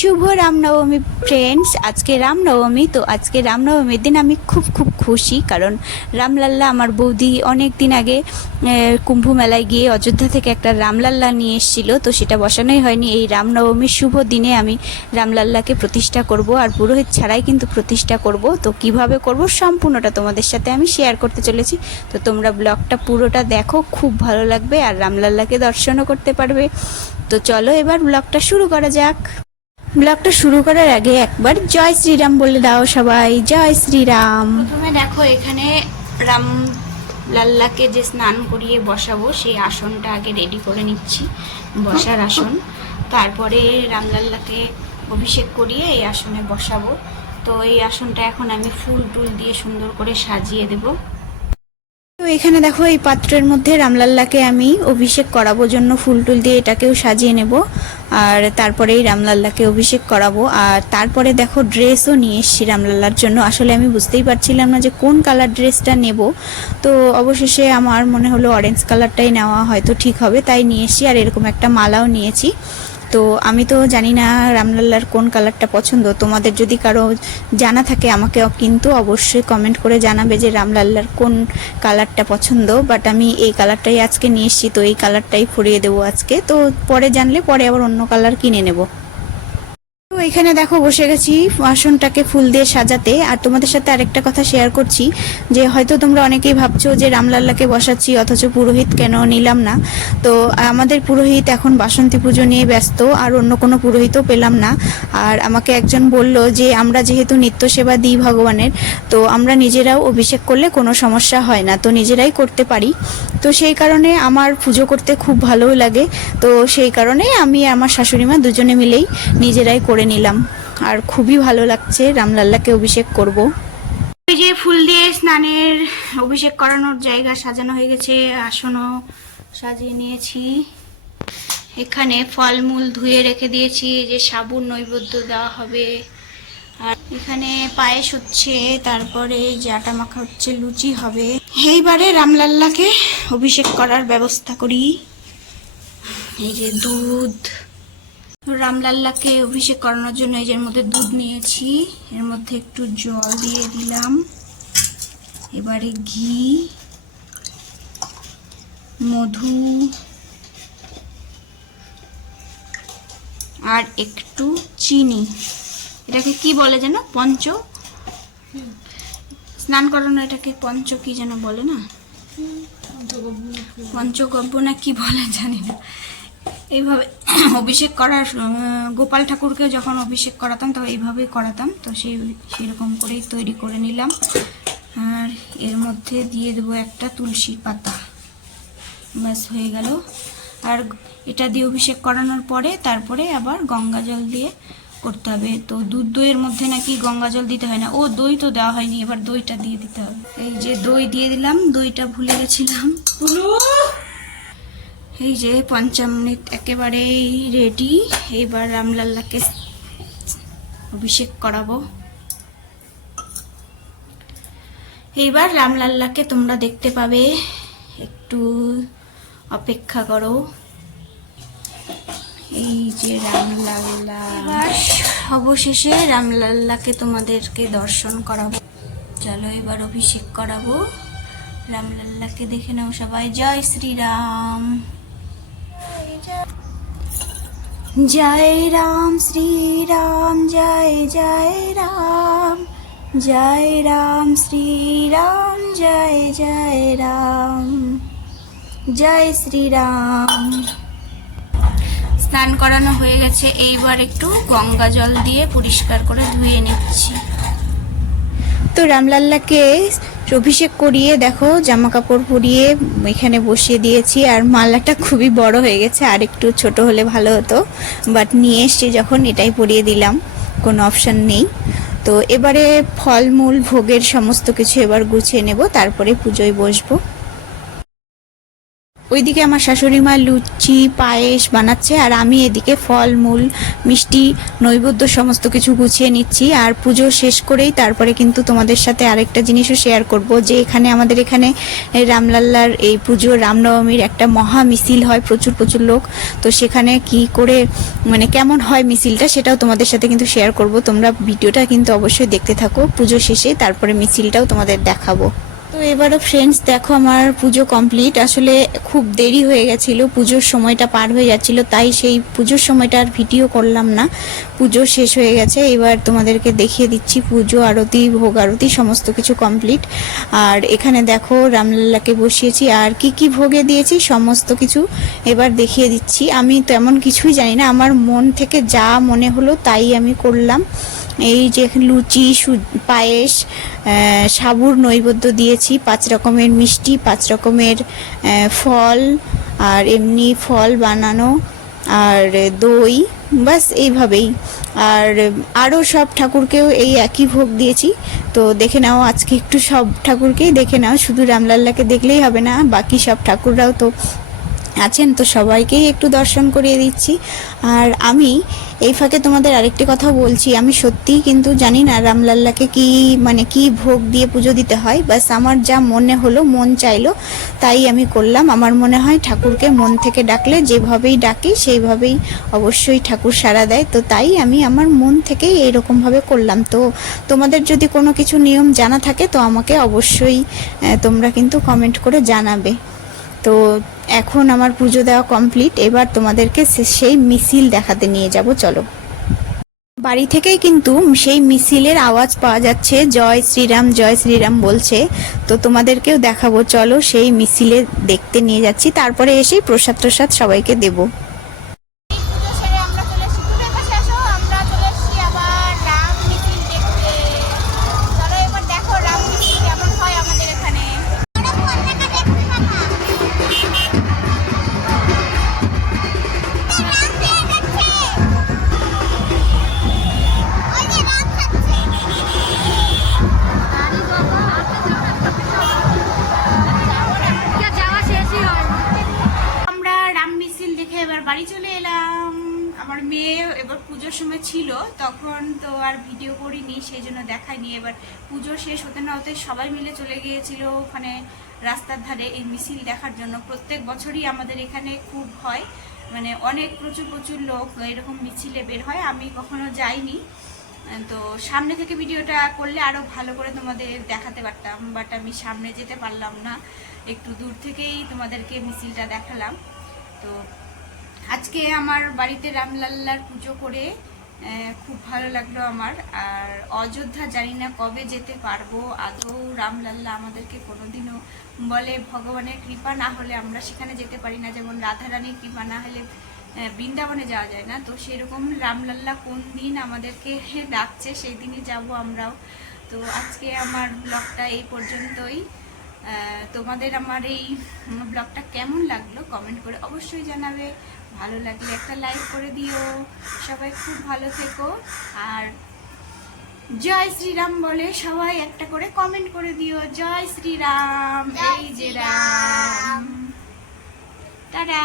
শুভ Ramnavami friends আজকে রামনবমী, তো আজকে রামনবমীর দিন আমি খুব খুব খুশি, কারণ রামলাল্লা আমার বৌদি অনেক দিন আগে কুম্ভ মেলায় গিয়ে অযোধ্যা থেকে একটা রামলাল্লা নিয়ে এসেছিল, তো সেটা বসানোই হয়নি। এই রামনবমীর শুভ দিনে আমি রামলাল্লাকে প্রতিষ্ঠা করব, আর পুরোহিত ছাড়াই কিন্তু প্রতিষ্ঠা করব। তো কীভাবে করব সম্পূর্ণটা তোমাদের সাথে আমি শেয়ার করতে চলেছি। তো তোমরা ব্লগটা পুরোটা দেখো, খুব ভালো লাগবে, আর রামলাল্লাকে দর্শনও করতে পারবে। তো চলো এবার ব্লগটা শুরু করা যাক। ব্লগটা শুরু করার আগে একবার জয় শ্রীরাম বলে দাও সবাই, জয় শ্রীরাম। প্রথমে দেখো এখানে রাম লাল্লাকে যে স্নান করিয়ে বসাবো, সেই আসনটা আগে রেডি করে নিচ্ছি, বসার আসন। তারপরে রামলাল্লাকে অভিষেক করিয়ে এই আসনে বসাবো। তো এই আসনটা এখন আমি ফুল টুল দিয়ে সুন্দর করে সাজিয়ে দেবো। তো এখানে দেখো এই পাত্রের মধ্যে রামলাল্লাকে আমি অভিষেক করাবো জন্য ফুল টুল দিয়ে এটাকেও সাজিয়ে নেব। আর তারপরেই রামলাল্লাকে অভিষেক করাবো। আর তারপরে দেখো ড্রেসও নিয়ে এসেছি রামলাল্লার জন্য। আসলে আমি বুঝতেই পারছিলাম না যে কোন কালার ড্রেসটা নেব। তো অবশেষে আমার মনে হলো অরেঞ্জ কালারটাই নেওয়া হয়তো ঠিক হবে, তাই নিয়ে এসেছি। আর এরকম একটা মালাও নিয়েছি। তো আমি তো জানি না রামলাল্লার কোন কালারটা পছন্দ। তোমাদের যদি কারও জানা থাকে আমাকে কিন্তু অবশ্যই কমেন্ট করে জানাবে যে রামলাল্লার কোন কালারটা পছন্দ। বাট আমি এই কালারটাই আজকে নিয়ে এসেছি, তো এই কালারটাই ফুরিয়ে দেবো আজকে। তো পরে জানলে পরে আবার অন্য কালার কিনে নেব। এখানে দেখো বসে গেছি, আসনটাকে ফুল দিয়ে সাজাতে। আর তোমাদের সাথে আরেকটা কথা শেয়ার করছি, যে হয়তো তোমরা অনেকেই ভাবছ যে রামলাল্লাকে বসাচ্ছি, অথচ পুরোহিত কেন নিলাম না। তো আমাদের পুরোহিত এখন বাসন্তী পুজো নিয়ে ব্যস্ত, আর অন্য কোনো পুরোহিতও পেলাম না। আর আমাকে একজন বলল যে, আমরা যেহেতু নিত্য সেবা দিই ভগবানের, তো আমরা নিজেরাও অভিষেক করলে কোনো সমস্যা হয় না। তো নিজেরাই করতে পারি। তো সেই কারণে আমার পুজো করতে খুব ভালোও লাগে। তো সেই কারণে আমি আমার শাশুড়ি মা দুজনে মিলেই নিজেরাই করে নিলাম। আর খুবই ভালো লাগছে, রামলাল্লাকে অভিষেক করব। ওই যে ফুল দিয়ে স্নানের অভিষেক করানোর জায়গা সাজানো হয়ে গেছে, আসনও সাজিয়ে নিয়েছি। এখানে ফলমূল ধুয়ে রেখে দিয়েছি যে সাবুন নৈবেদ্য দেওয়া হবে। আর এখানে পায়েস হচ্ছে, তারপরে যে আটা মাখা হচ্ছে, লুচি হবে। এইবারে রামলাল্লাকে অভিষেক করার ব্যবস্থা করি। এই যে দুধ। রামলাল্লাকে অভিষেক করানোর জন্য এই যে এর মধ্যে দুধ নিয়েছি। এর মধ্যে একটু জল দিয়ে দিলাম। এবারে ঘি মধু আর একটু চিনি। এটাকে কি বলে যেন? পঞ্চ? স্নান করানো এটাকে পঞ্চ কি যেন বলে না? পঞ্চগব্য না কি বলে জানি না। এইভাবে অভিষেক করার গোপাল ঠাকুরকে যখন অভিষেক করাতাম, তো এইভাবেই করাতাম। তো সেই সেরকম করেই তৈরি করে নিলাম। আর এর মধ্যে দিয়ে দেবো একটা তুলসী পাতা। ব্যাস, হয়ে গেল। আর এটা দিয়ে অভিষেক করানোর পরে তারপরে আবার গঙ্গা জল দিয়ে করতে হবে। তো দুধ দইয়ের মধ্যে নাকি গঙ্গা জল দিতে হয় না? ও, দই তো দেওয়া হয়নি, এবার দইটা দিয়ে দিতে হবে। এই যে দই দিয়ে দিলাম, দইটা ভুলে গেছিলাম। এই যে পঞ্চামৃত একেবারেই রেডি এইবার রামলাল্লাকে অভিষেক করাবো। এইবার রামলাল্লাকে তোমরা দেখতে পাবে। একটু অপেক্ষা করো। এই যে রামলাল্লা। অবশেষে রামলাল্লাকে তোমাদেরকে দর্শন করাবো। চলো এবার অভিষেক করাবো। রামলাল্লাকে দেখে নাও সবাই। জয় শ্রীরাম। জয় রাম শ্রীরাম জয় জয় রাম জয় রাম শ্রীরাম জয় জয় রাম, জয় শ্রীরাম স্নান করানো হয়ে গেছে, এইবার একটু গঙ্গা জল দিয়ে পরিষ্কার করে ধুয়ে নিচ্ছি। তো রামলাল্লাকে অভিষেক করিয়ে দেখো জামা কাপড় পরিয়ে এখানে বসিয়ে দিয়েছি। আর মালাটা খুবই বড় হয়ে গেছে, আর একটু ছোট হলে ভালো হতো। বাট নিয়ে এসছি যখন, এটাই পরিয়ে দিলাম। কোনো অপশান নেই। তো এবারে ফলমূল, ভোগের সমস্ত কিছু এবার গুছিয়ে নেব, তারপরে পুজোয় বসবো। ওইদিকে আমার শাশুড়ি মা লুচি, পায়েস বানাচ্ছে আর আমি এদিকে ফল, মূল, মিষ্টি, নৈবেদ্য সমস্ত কিছু গুছিয়ে নিচ্ছি আর পুজো শেষ করেই তারপরে কিন্তু তোমাদের সাথে আরেকটা জিনিসও শেয়ার করব যে এখানে আমাদের এখানে রামলাল্লার এই পুজো রামনবমীর একটা মহা মিছিল হয়, প্রচুর প্রচুর লোক। তো সেখানে কি করে মানে কেমন হয় মিছিলটা সেটাও তোমাদের সাথে কিন্তু শেয়ার করব। তোমরা ভিডিওটা কিন্তু অবশ্যই দেখতে থাকো। পুজো শেষে তারপরে মিছিলটাও তোমাদের দেখাবো। এবারও ফ্রেন্ডস দেখো আমার পুজো কমপ্লিট আসলে খুব দেরি হয়ে গেছিল, পুজোর সময়টা পার হয়ে যাচ্ছিল, তাই সেই পুজোর সময়টা আর ভিডিও করলাম না। পুজো শেষ হয়ে গেছে, এবার তোমাদেরকে দেখিয়ে দিচ্ছি পুজো, আরতি, ভোগ আরতি, সমস্ত কিছু কমপ্লিট আর এখানে দেখো রামলাল্লাকে বসিয়েছি, আর কি কি ভোগে দিয়েছি, সমস্ত কিছু এবার দেখিয়ে দিচ্ছি। আমি তেমন কিছুই জানি না, আমার মন থেকে যা মনে হলো তাই আমি করলাম। এই যে লুচি পায়েস সাবুর নৈবেদ্য দিয়েছি, পাঁচ রকমের মিষ্টি, পাঁচ রকমের ফল, আর এমনি ফল বানানো, আর দই বাস এইভাবেই। আর আরও সব ঠাকুরকেও এই একই ভোগ দিয়েছি। তো দেখে নাও, আজকে একটু সব ঠাকুরকেই দেখে নাও, শুধু রামলাল্লাকে দেখলেই হবে না, বাকি সব ঠাকুররাও তো আছেন, তো সবাইকেই একটু দর্শন করিয়ে দিচ্ছি। আর আমি এই ফাঁকে তোমাদের আরেকটি কথা বলছি। আমি সত্যিই কিন্তু জানি না রামলাল্লাকে কি মানে কি ভোগ দিয়ে পুজো দিতে হয়। বাস আমার যা মনে হলো, মন চাইলো, তাই আমি করলাম। আমার মনে হয় ঠাকুরকে মন থেকে ডাকলে যেভাবেই ডাকি, সেইভাবেই অবশ্যই ঠাকুর সাড়া দেয়। তো তাই আমি আমার মন থেকেই এইরকমভাবে করলাম। তো তোমাদের যদি কোনো কিছু নিয়ম জানা থাকে, তো আমাকে অবশ্যই তোমরা কিন্তু কমেন্ট করে জানাবে। তো এখন আমার পুজো দেওয়া কমপ্লিট এবার তোমাদেরকে সেই মিছিল দেখাতে নিয়ে যাব, চলো। বাড়ি থেকেই কিন্তু সেই মিছিলের আওয়াজ পাওয়া যাচ্ছে, জয় শ্রীরাম জয় শ্রীরাম বলছে। তো তোমাদেরকেও দেখাবো, চলো সেই মিছিলে দেখতে নিয়ে যাচ্ছি, তারপরে এসেই প্রসাদ প্রসাদ সবাইকে দেবো। পুজোর সময় ছিল, তখন তো আর ভিডিও করিনি, সেই জন্য দেখাইনি। এবার পুজো শেষ হতে না হতে সবাই মিলে চলে গিয়েছিল ওখানে রাস্তার ধারে এই মিছিল দেখার জন্য। প্রত্যেক বছরই আমাদের এখানে খুব হয় মানে অনেক প্রচুর প্রচুর লোক এরকম মিছিলে বের হয়। আমি কখনো যাইনি, তো সামনে থেকে ভিডিওটা করলে আরও ভালো করে তোমাদের দেখাতে পারতাম বাট আমি সামনে যেতে পারলাম না। একটু দূর থেকেই তোমাদেরকে মিছিলটা দেখালাম, তো আজকে আমার বাড়িতে রামলাল্লার পুজো করে খুব ভালো লাগল আমার। আর অযোধ্যা জানি না কবে যেতে পারব। আদৌ রামলাল্লা আমাদেরকে কোনোদিনও বলে, ভগবানের কৃপা না হলে আমরা সেখানে যেতে পারি না। যেমন রাধারানীর কৃপা না হলে বৃন্দাবনে যাওয়া যায় না। তো সেরকম রামলাল্লা কোন দিন আমাদেরকে ডাকছে, সেই দিনই যাব আমরাও। তো আজকে আমার ব্লগটা এই পর্যন্তই। তোমাদের আমার এই ব্লগটা কেমন লাগল কমেন্ট করে অবশ্যই জানাবে। ভালো লাগলে একটা লাইক করে দিও। সবাই খুব ভালো থেকো। আর জয় শ্রীরাম বলে সবাই একটা করে কমেন্ট করে দিও। জয় শ্রীরাম এই যে রাম। টাটা।